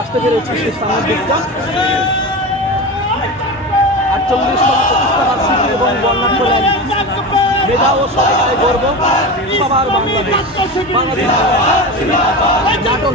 আসতে পেরেছি সেই সামনের দিকটা। আটচল্লিশতম এবং বর্ণাঢ্য র্যালি। মেধা ও সবাই গর্ব সবার বাংলাদেশ। বাংলাদেশ নাটক। নাটক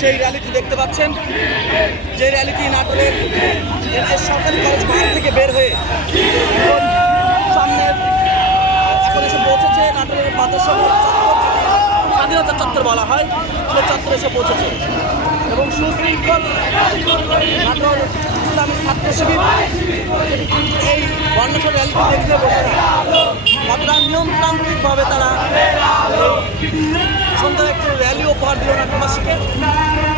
সেই র্যালিটি দেখতে পাচ্ছেন। যে র্যালিটি নাটোরের সরকারি কলেজ মাঠ থেকে বের হয়ে সামনে এখন এসে পৌঁছেছে নাটোরের মাদ্রাসা স্বাধীনতা চত্বর বলা হয় সে চত্বর এসে পৌঁছেছে। এবং সুশৃঙ্খল নাটোর ইসলামী ছাত্র শিবির এই বর্ণসর র্যালিটি দেখলে বোঝা যায় কতটা নিয়মতান্ত্রিকভাবে তারা সুন্দর একটি র্যালি উপহার দিল নাট্যবাসীকে।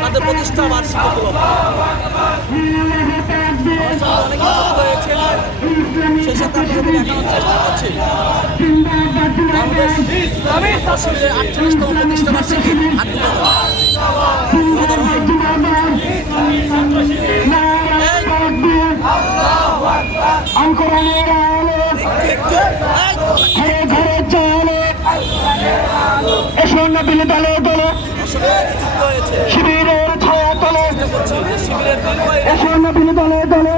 তাদের প্রতিষ্ঠা বার্ষিকী উপলক্ষে। অনেক হয়েছে। সেই সাথে আপনাদের দেখানোর চেষ্টা করছি। আটচল্লিশতম প্রতিষ্ঠা বার্ষিকী। হাত আঙ্কুরানের আলো ঘরে ঘরে চলে এসো নবীন দলে দলে শিবিরের ছায়া তলে এসো নবীন দলে দলে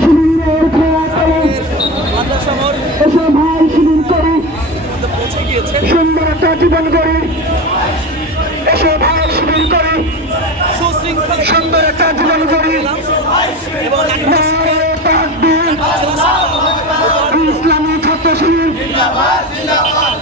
শিবিরের ছায়া তলে এসো ভাই শিবির করি সুন্দর একটা জীবন করি এসো ভাই শিবির করি সুন্দর একটা জীবন করি ইসলামী ছাত্র শিবির জিন্দাবাদ। জিন্দাবাদ